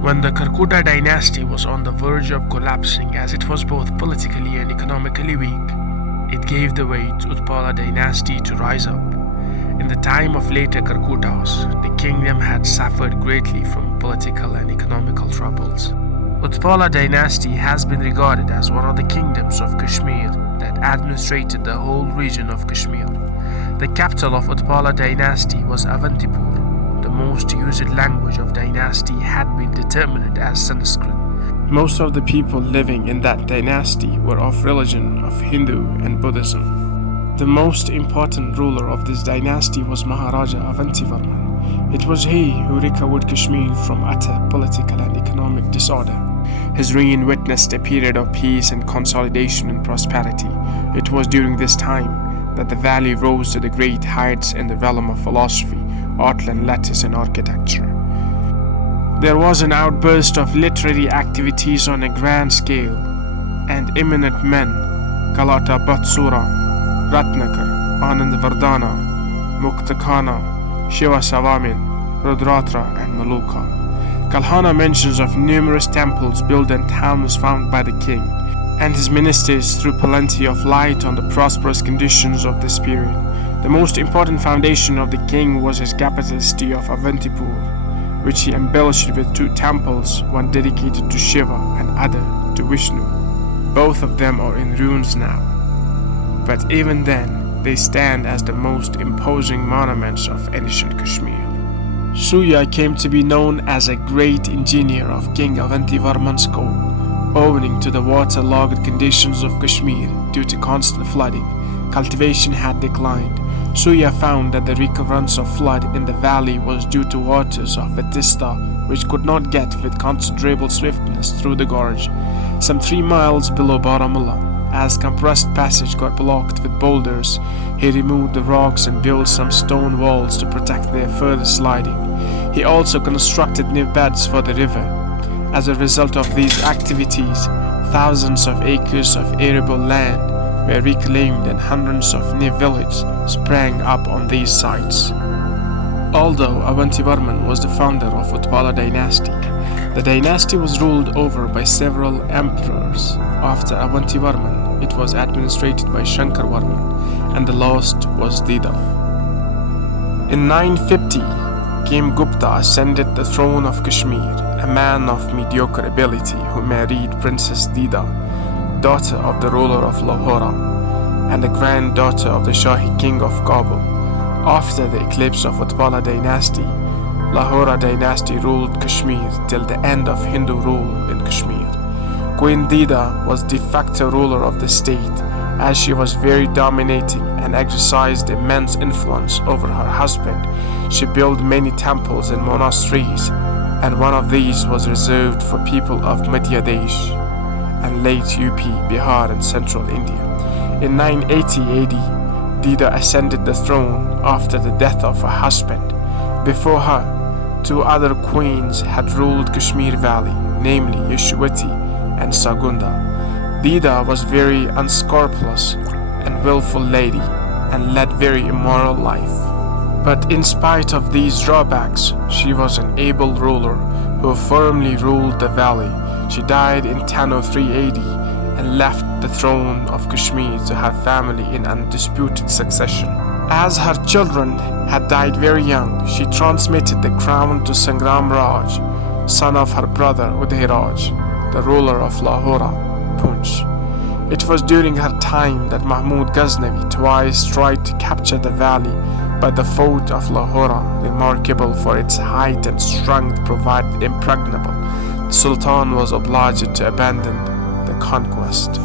When the Karkuta dynasty was on the verge of collapsing as it was both politically and economically weak, it gave the way to Utpala dynasty to rise up. In the time of later Karkutas, the kingdom had suffered greatly from political and economical troubles. Utpala dynasty has been regarded as one of the kingdoms of Kashmir that administrated the whole region of Kashmir. The capital of Utpala dynasty was Avantivarman. The most used language of dynasty had been determined as Sanskrit. Most of the people living in that dynasty were of religion of Hindu and Buddhism. The most important ruler of this dynasty was Maharaja Avantivarman. It was he who recovered Kashmir from utter political and economic disorder. His reign witnessed a period of peace and consolidation and prosperity. It was during this time that the valley rose to the great heights in the realm of philosophy, art and letters and architecture. There was an outburst of literary activities on a grand scale, and eminent men, Kalata Batsura, Ratnakar, Anandvardhana, Muktakhana, Shiva Savamin, Rudratra and Maluka. Kalhana mentions of numerous temples built and towns found by the king and his ministers threw plenty of light on the prosperous conditions of this period. The most important foundation of the king was his capital city of Avantipur, which he embellished with 2 temples, one dedicated to Shiva and other to Vishnu. Both of them are in ruins now, but even then they stand as the most imposing monuments of ancient Kashmir. Surya came to be known as a great engineer of King Avantivarman's court. Owing to the waterlogged conditions of Kashmir due to constant flooding, cultivation had declined. Surya found that the recurrence of flood in the valley was due to waters of a Tista which could not get with considerable swiftness through the gorge. Some 3 miles below Baramulla, as compressed passage got blocked with boulders, he removed the rocks and built some stone walls to protect their further sliding. He also constructed new beds for the river. As a result of these activities, thousands of acres of arable land were reclaimed and hundreds of new villages sprang up on these sites. Although Avantivarman was the founder of Utpala dynasty, the dynasty was ruled over by several emperors. After Avantivarman, it was administrated by Shankarvarman, and the last was Dida. In 950, King Gupta ascended the throne of Kashmir, a man of mediocre ability who married Princess Dida, daughter of the ruler of Lahore, and the granddaughter of the Shahi king of Kabul. After the eclipse of Utpala dynasty, Lahore dynasty ruled Kashmir till the end of Hindu rule in Kashmir. Queen Dida was de facto ruler of the state, as she was very dominating and exercised immense influence over her husband. She built many temples and monasteries, and one of these was reserved for people of Madhya Desh and late UP, Bihar and central India. In 980 AD, Dida ascended the throne after the death of her husband. Before her, 2 other queens had ruled Kashmir Valley, namely Yeshwati and Sagunda. Dida was very unscrupulous and willful lady and led very immoral life. But in spite of these drawbacks, she was an able ruler who firmly ruled the valley. She died in 1003 AD and left the throne of Kashmir to her family in undisputed succession. As her children had died very young, she transmitted the crown to Sangram Raj, son of her brother Udayraj, the ruler of Lahore, Punch. It was during her time that Mahmud Ghaznavi twice tried to capture the valley, but the fort of Lahore, remarkable for its height and strength, proved impregnable. The Sultan was obliged to abandon the conquest.